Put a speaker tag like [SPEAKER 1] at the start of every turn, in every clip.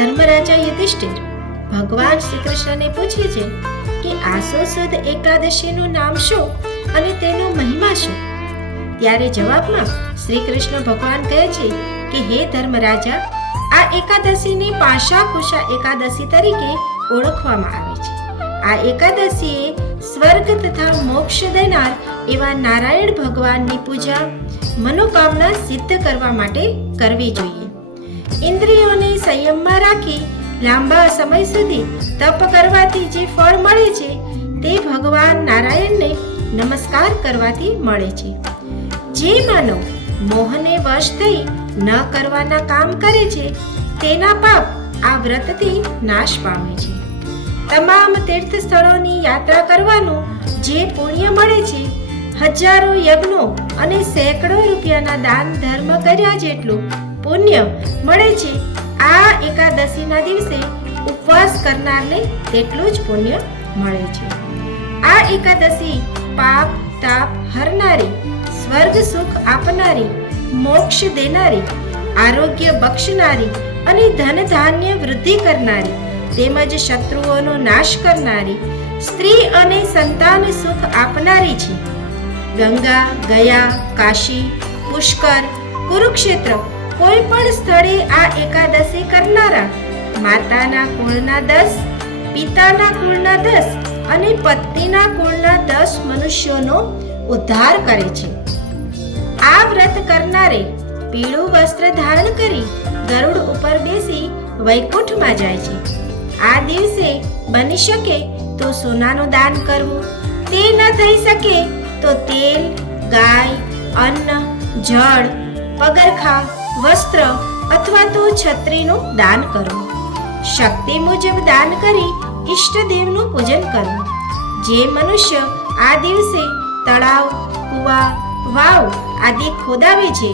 [SPEAKER 1] ધર્મરાજા યુધિષ્ઠિર ભગવાન શ્રી કૃષ્ણને પૂછે છે કે આસો સુદ એકાદશીનું નામ શું અને તેનો મહિમા શું? ત્યારે જવાબમાં શ્રી કૃષ્ણ ભગવાન કહે છે કે, હે ધર્મરાજા, આ એકાદશીને પાશા કુશા એકાદશી તરીકે ઓળખવામાં આવે છે. આ એકાદશીએ સ્વર્ગ તથા મોક્ષ દેનાર એવા નારાયણ ભગવાનની પૂજા મનોકામના સિદ્ધ કરવા માટે કરવી જોઈએ. ઇન્દ્રિયોને સંયમમાં રાખી લાંબા સમય સુધી તપ કરવાથી જે ફળ મળે છે, તે ભગવાન નારાયણને નમસ્કાર કરવાથી મળે છે. જે માનવ મોહને વશ થઈ ન કરવાના કામ કરે છે, તેના પાપ આ વ્રતથી નાશ પામે છે. તમામ તીર્થ સ્થળોની યાત્રા કરવાનું જે પુણ્ય મળે છે, હજારો યજ્ઞો અને સેંકડો રૂપિયાના દાન ધર્મ કર્યા જેટલું પુણ્ય મળે છે. આ એકાદશીના દિવસે ઉપવાસ કરનારને તેટલું જ પુણ્ય મળે છે. આ એકાદશી પાપ તાપ હરનારી, સ્વર્ગ સુખ આપનારી, મોક્ષ દેનારી, આરોગ્ય બક્ષનારી અને ધન ધાન્ય વૃદ્ધિ કરનારી, તેમજ શત્રુઓનો નાશ કરનારી, સ્ત્રી અને સંતાન સુખ આપનારી છે. ગંગા, ગયા, કાશી, પુષ્કર, કુરુક્ષેત્ર કોઈ પણ સ્થળે આ એકાદશી કરનારા, માતાના કુળના દસ, પિતાના કુળના દસ અને પત્નીના કુળના દસ મનુષ્યોનો ઉદ્ધાર કરે છે. આ વ્રત કરનારે પીળું વસ્ત્ર ધારણ કરી ગરુડ ઉપર બેસી વૈકુંઠમાં જાય છે. આ દિવસે બની શકે તો સોનાનું દાન કરવું, તે ન થઈ શકે તો તેલ, ગાય, અન્ન, જળ, પગરખા વસ્ત્ર અથવા તો છત્રીનું દાન કરવું શક્તિ મુજબ દાન કરી ઈષ્ટદેવનું પૂજન કરવું જે મનુષ્ય આ દિવસે તળાવ, કુવા, વાવ આદિ ખોદાવે છે,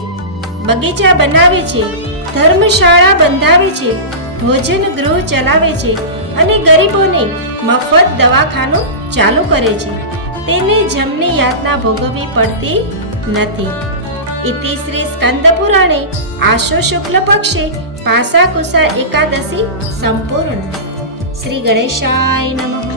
[SPEAKER 1] બગીચા બનાવે છે, ધર્મશાળા બંધાવે છે, ભોજન ગૃહ ચલાવે છે અને ગરીબોને મફત દવાખાનું ચાલુ કરે છે. તેને જમની યાતના ભોગવવી પડતી નથી. इति श्री स्कंदपुराणे आशो शुक्ल पक्षे पासाकुसा एकादशी संपूर्ण। श्री गणेशाय नमः।